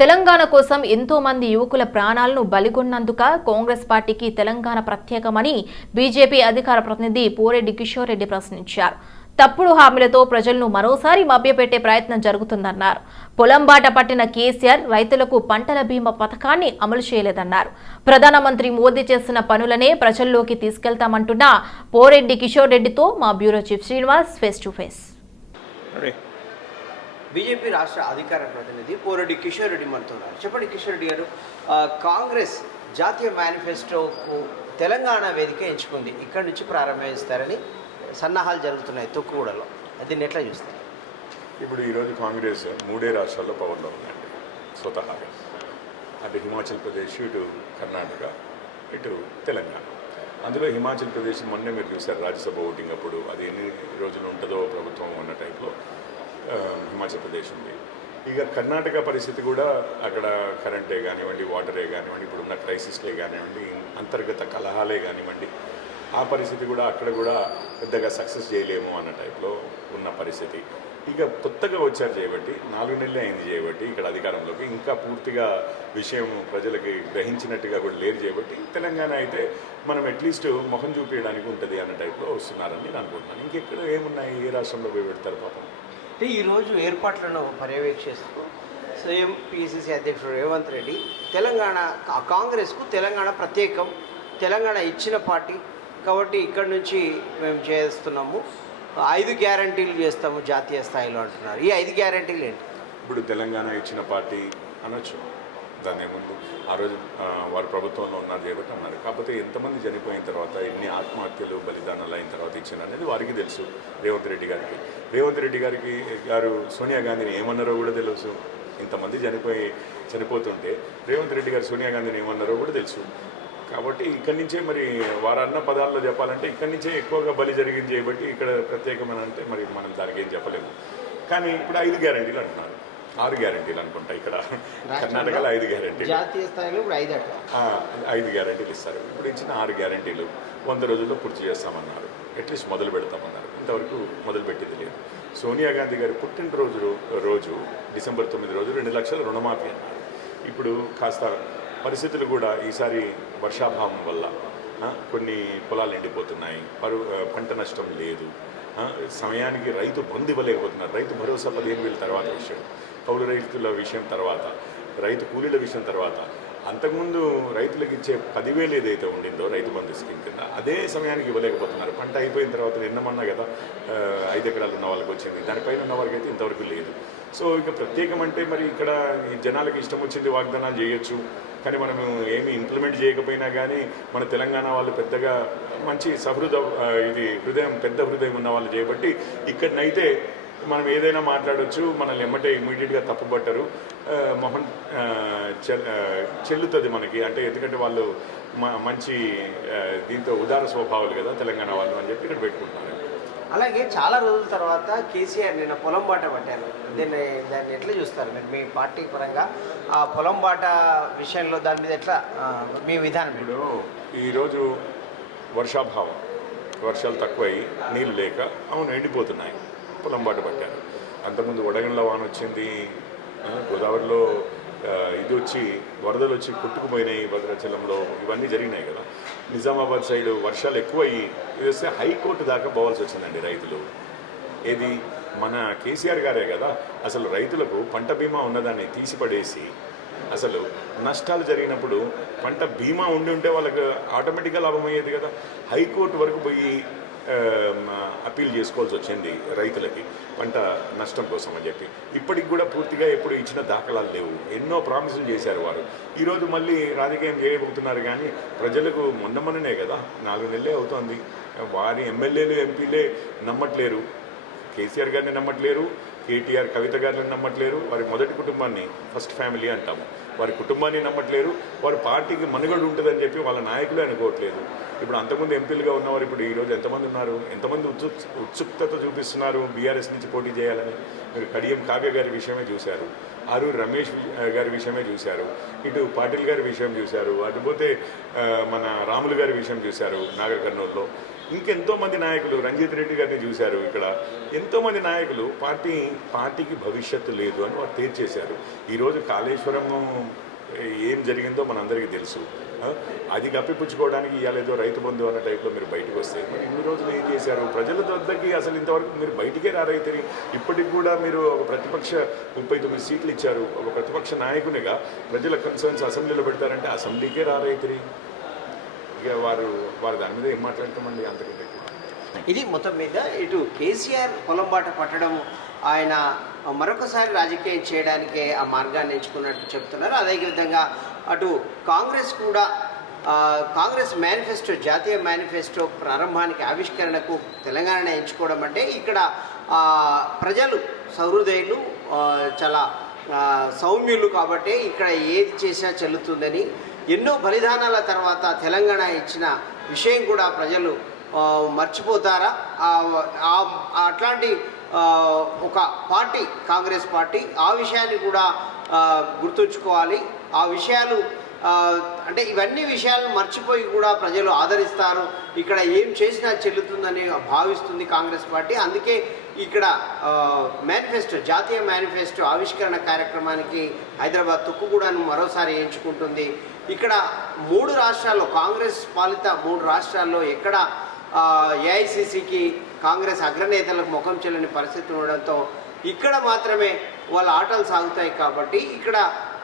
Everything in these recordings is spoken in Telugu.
తెలంగాణ కోసం ఎంతో మంది యువకుల ప్రాణాలను బలిగొన్నందుక కాంగ్రెస్ పార్టీకి తెలంగాణ ప్రత్యేకమని బీజేపీ అధికార ప్రతినిధి పోరెడ్డి కిషోర్ రెడ్డి ప్రశ్నించారు. తప్పుడు హామీలతో ప్రజలను మరోసారి మభ్యపెట్టే ప్రయత్నం జరుగుతుందన్నారు. పొలం బాట పట్టిన కేసీఆర్ రైతులకు పంటల బీమా పథకాన్ని అమలు చేయలేదన్నారు. ప్రధానమంత్రి మోదీ చేసిన పనులనే ప్రజల్లోకి తీసుకెళ్తామంటున్న పోరెడ్డి కిషోర్ రెడ్డితో మా bureau chief Srinivas face to face. BJP రాష్ట్ర అధికార ప్రతినిధి పోరెడ్డి కిషోర్ రెడ్డి మనతో ఉన్నారు. చెప్పండి కిషోర్ రెడ్డి గారు కాంగ్రెస్ జాతీయ మేనిఫెస్టోకు తెలంగాణ వేదిక ఎంచుకుంది. ఇక్కడి నుంచి ప్రారంభిస్తారని సన్నాహాలు జరుగుతున్నాయి తొక్కుగూడలో. దీన్ని ఎట్లా చూస్తారు? ఇప్పుడు ఈరోజు కాంగ్రెస్ మూడే రాష్ట్రాల్లో పవర్లో ఉందండి స్వతహాగా. అటు హిమాచల్ ప్రదేశ్ ఇటు కర్ణాటక ఇటు తెలంగాణ. అందులో హిమాచల్ ప్రదేశ్ మొన్నే మీరు చూశారు రాజ్యసభ ఓటింగ్ అప్పుడు. అది ఎన్ని రోజులు ఉంటుందో ప్రభుత్వం అన్న టైప్లో. హిమాచల్ ప్రదేశ్ ఉంది. ఇక కర్ణాటక పరిస్థితి కూడా అక్కడ కరెంటే కానివ్వండి వాటరే కానివ్వండి ఇప్పుడున్న క్రైసిస్లే కానివ్వండి అంతర్గత కలహాలే కానివ్వండి ఆ పరిస్థితి కూడా అక్కడ కూడా పెద్దగా సక్సెస్ చేయలేము అన్న టైప్లో ఉన్న పరిస్థితి. ఇక కొత్తగా వచ్చారు చేయబట్టి నాలుగు నెలలే అయింది చేయబట్టి ఇక్కడ అధికారంలోకి ఇంకా పూర్తిగా విషయం ప్రజలకి గ్రహించినట్టుగా కూడా లేరు చేయబట్టి తెలంగాణ అయితే మనం అట్లీస్ట్ మొహం చూపించడానికి ఉంటుంది అన్న టైప్లో వస్తున్నారని నేను అనుకుంటున్నాను. ఇంకెక్కడ ఏమున్నాయి? ఏ రాష్ట్రంలో పోయి పెడతారు పాపం? అంటే ఈరోజు ఏర్పాట్లను పర్యవేక్షిస్తూ సీఎం పిసిసి అధ్యక్షుడు రేవంత్ రెడ్డి తెలంగాణ కాంగ్రెస్కు తెలంగాణ ప్రత్యేకం తెలంగాణ ఇచ్చిన పార్టీ కాబట్టి ఇక్కడి నుంచి మేము చేస్తున్నాము. ఐదు గ్యారంటీలు చేస్తాము జాతీయ స్థాయిలో అంటున్నారు. ఈ ఐదు గ్యారంటీలు ఏంటి? ఇప్పుడు తెలంగాణ ఇచ్చిన పార్టీ అనొచ్చు. దాని ఏముంది ఆ రోజు వారు ప్రభుత్వంలో ఉన్నారు చేయబట్టి అన్నారు. కాకపోతే ఎంతమంది చనిపోయిన తర్వాత ఎన్ని ఆత్మహత్యలు బలిదానాలు అయిన తర్వాత ఇచ్చిన అనేది వారికి తెలుసు రేవంత్ రెడ్డి గారికి. రేవంత్ రెడ్డి గారికి గారు సోనియా గాంధీని ఏమన్నారో కూడా తెలుసు. ఇంతమంది చనిపోయి చనిపోతుంటే రేవంత్ రెడ్డి గారు సోనియా గాంధీని ఏమన్నారో కూడా తెలుసు. కాబట్టి ఇక్కడి నుంచే మరి వారు అన్న పదాల్లో చెప్పాలంటే ఇక్కడి నుంచే ఎక్కువగా బలి జరిగింది చేయబట్టి ఇక్కడ ప్రత్యేకమైన అంటే మరి మనం దానికి ఏం చెప్పలేము. కానీ ఇప్పుడు ఐదు గ్యారంటీలు అంటున్నారు. ఆరు గ్యారంటీలు అనుకుంటా ఇక్కడ. కర్ణాటకలో ఐదు గ్యారంటీలు. జాతీయ స్థాయిలో ఇప్పుడు ఐదు ఐదు గ్యారంటీలు ఇస్తారు. ఇప్పుడు ఇచ్చిన ఆరు గ్యారంటీలు వంద రోజుల్లో పూర్తి చేస్తామన్నారు. అట్లీస్ట్ మొదలు పెడతామన్నారు. ఇంతవరకు మొదలు పెట్టేది లేదు. సోనియా గాంధీ గారి పుట్టినరోజు రోజు డిసెంబర్ తొమ్మిది రోజు రెండు లక్షల రుణమాఫీ అన్నారు. ఇప్పుడు కాస్త పరిస్థితులు కూడా ఈసారి వర్షాభావం వల్ల కొన్ని పొలాలు ఎండిపోతున్నాయి. పరు పంట నష్టం లేదు. సమయానికి రైతు బంధు ఇవ్వలేకపోతున్నారు. రైతు భరోసా పదిహేను వేల తర్వాత విషయం కౌలు రైతుల విషయం తర్వాత రైతు కూలీల విషయం తర్వాత అంతకుముందు రైతులకు ఇచ్చే పదివేలు ఏదైతే ఉండిందో రైతు బంధు స్కీమ్ కింద అదే సమయానికి ఇవ్వలేకపోతున్నారు. పంట అయిపోయిన తర్వాత నిన్నమన్నా కదా ఐదు ఎకరాలు ఉన్న వాళ్ళకి వచ్చింది. దానిపైన ఉన్న వారికి అయితే ఇంతవరకు లేదు. సో ఇక ప్రత్యేకం అంటే మరి ఇక్కడ ఈ జనాలకు ఇష్టం వచ్చింది వాగ్దానాలు చేయొచ్చు. కానీ మనం ఏమి ఇంప్లిమెంట్ చేయకపోయినా కానీ మన తెలంగాణ వాళ్ళు పెద్దగా మంచి సహృద ఇది హృదయం పెద్ద హృదయం ఉన్న వాళ్ళు చేయబట్టి ఇక్కడనైతే మనం ఏదైనా మాట్లాడొచ్చు మనల్ని ఎమ్మటే ఇమీడియట్గా చెల్- ఆ, చెల్లుతుంది మనకి. అంటే ఎందుకంటే వాళ్ళు మంచి దీంతో ఉదార స్వభావాలు కదా తెలంగాణ వాళ్ళు అని చెప్పి ఇక్కడ పెట్టుకుంటున్నారు అలాగే చాలా రోజుల తర్వాత కేసీఆర్ నిన్న పొలం బాట పట్టారు. దీన్ని దాన్ని ఎట్లా చూస్తారు మీరు? మీ పార్టీ పరంగా ఆ పొలం బాట విషయంలో దాని మీద ఎట్లా మీ విధానం? ఇప్పుడు ఈరోజు వర్షాభావం. వర్షాలు తక్కువై నీళ్ళు లేక అవును ఎండిపోతున్నాయి. పొలంబాటు పట్టారు. అంతకుముందు వడగండ్ల వాన వచ్చింది గోదావరిలో ఇది వచ్చి వరదలు వచ్చి కొట్టుకుపోయినాయి భద్రాచలంలో ఇవన్నీ జరిగినాయి కదా. నిజామాబాద్ సైడ్ వర్షాలు ఎక్కువయ్యి ఇది వస్తే హైకోర్టు దాకా పోవాల్సి వచ్చిందండి రైతులు. ఏది? మన కేసీఆర్ గారే కదా. అసలు రైతులకు పంట బీమా ఉన్నదాన్ని తీసిపడేసి అసలు నష్టాలు జరిగినప్పుడు పంట బీమా ఉండి ఉంటే వాళ్ళకి ఆటోమేటిక్గా లాభం అయ్యేది కదా. హైకోర్టు వరకు పోయి అప్పీల్ చేసుకోవాల్సి వచ్చింది రైతులకి. పంట నష్టం కోసం అని చెప్పి. ఇప్పటికి కూడా పూర్తిగా ఎప్పుడు ఇచ్చిన దాఖలాలు లేవు. ఎన్నో ప్రామిసులు చేశారు వారు. ఈరోజు మళ్ళీ రాజకీయం చేయబోతున్నారు కానీ ప్రజలకు మొన్న మొన్ననే కదా నాలుగు నెలలే అవుతోంది. వారి ఎమ్మెల్యేలు ఎంపీలే నమ్మట్లేరు. కేసీఆర్ గారిని నమ్మట్లేరు. కేటీఆర్ కవిత గారిని నమ్మట్లేరు. వారి మొదటి కుటుంబాన్ని ఫస్ట్ ఫ్యామిలీ అంటాము. వారి కుటుంబాన్ని నమ్మట్లేరు. వారి పార్టీకి మనుగడ ఉంటుందని చెప్పి వాళ్ళ నాయకులే అనుకోవట్లేదు. ఇప్పుడు అంతకుముందు ఎంపీలుగా ఉన్నవారు ఇప్పుడు ఈరోజు ఎంతమంది ఉన్నారు? ఎంతమంది ఉత్సుక్ ఉత్సుకత చూపిస్తున్నారు బీఆర్ఎస్ నుంచి పోటీ చేయాలని? మీరు కడియం కావ్య గారి విషయమే చూశారు. ఆరు రమేష్ వి- గారి విషయమే చూశారు. ఇటు పాటిల్ గారి విషయం చూశారు. అటుపోతే మన రాములు గారి విషయం చూశారు నాగర్ కర్నూలులో. ఇంకెంతో మంది నాయకులు రంజిత్ రెడ్డి గారిని చూశారు ఇక్కడ. ఎంతో మంది నాయకులు పార్టీ పార్టీకి భవిష్యత్తు లేదు అని వారు తీర్చేశారు ఈరోజు కాళేశ్వరం ఏం జరిగిందో మనందరికీ తెలుసు. అది కప్పిపుచ్చుకోవడానికి ఇవాళ ఏదో రైతు బంధు అన్న టైప్లో మీరు బయటకు వస్తే మరి ఇన్ని రోజులు ఏం చేశారు? ప్రజల వద్దకి అసలు ఇంతవరకు మీరు బయటికే రారైతే ఇప్పటికి కూడా మీరు ఒక ప్రతిపక్ష ముప్పై తొమ్మిది సీట్లు ఇచ్చారు. ఒక ప్రతిపక్ష నాయకునిగా ప్రజల కన్సర్న్స్ అసెంబ్లీలో పెడతారంటే అసెంబ్లీకే రారైతే ఇక వారు వారు దాని మీద ఏం మాట్లాడతామండి? అంతకంటే ఎక్కువ. ఇది మొత్తం మీద ఇటు కేసీఆర్ పొలం బాట పట్టడం ఆయన మరొకసారి రాజకీయం చేయడానికే ఆ మార్గాన్ని ఎంచుకున్నట్టు చెప్తున్నారు. అదేవిధంగా అటు కాంగ్రెస్ కూడా కాంగ్రెస్ మేనిఫెస్టో జాతీయ మేనిఫెస్టో ప్రారంభానికి ఆవిష్కరణకు తెలంగాణ ఎంచుకోవడం అంటే ఇక్కడ ప్రజలు సహృదయులు చాలా సౌమ్యులు కాబట్టి ఇక్కడ ఏది చేసినా చెల్లుతుందని ఎన్నో బలిదానాల తర్వాత తెలంగాణ ఇచ్చిన విషయం కూడా ప్రజలు మర్చిపోతారా? అట్లాంటి ఒక పార్టీ కాంగ్రెస్ పార్టీ ఆ విషయాన్ని కూడా గుర్తుంచుకోవాలి. ఆ విషయాలు అంటే ఇవన్నీ విషయాలను మర్చిపోయి కూడా ప్రజలు ఆదరిస్తారు. ఇక్కడ ఏం చేసినా చెల్లుతుందని భావిస్తుంది కాంగ్రెస్ పార్టీ. అందుకే ఇక్కడ మేనిఫెస్టో జాతీయ మేనిఫెస్టో ఆవిష్కరణ కార్యక్రమానికి హైదరాబాద్ తుక్కుగూడను మరోసారి ఎంచుకుంటుంది. ఇక్కడ మూడు రాష్ట్రాల్లో కాంగ్రెస్ పాలిత మూడు రాష్ట్రాల్లో ఎక్కడ ఏఐసిసికి కాంగ్రెస్ అగ్రనేతలకు ముఖం చెల్లని పరిస్థితి ఉండడంతో ఇక్కడ మాత్రమే వాళ్ళ ఆటలు సాగుతాయి కాబట్టి ఇక్కడ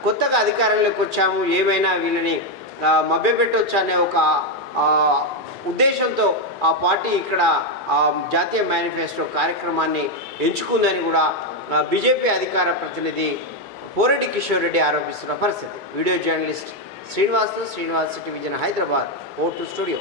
కొత్తగా అధికారంలోకి వచ్చాము ఏమైనా వీళ్ళని మభ్యపెట్టొచ్చు అనే ఒక ఉద్దేశంతో ఆ పార్టీ ఇక్కడ జాతీయ మేనిఫెస్టో కార్యక్రమాన్ని ఎంచుకుందని కూడా బీజేపీ అధికార ప్రతినిధి పోరెడ్డి కిషోర్ రెడ్డి ఆరోపిస్తున్న పరిస్థితి. వీడియో జర్నలిస్ట్ శ్రీనివాస్తో శ్రీనివాస్ సిటీ హైదరాబాద్ ఓటు టు స్టూడియో.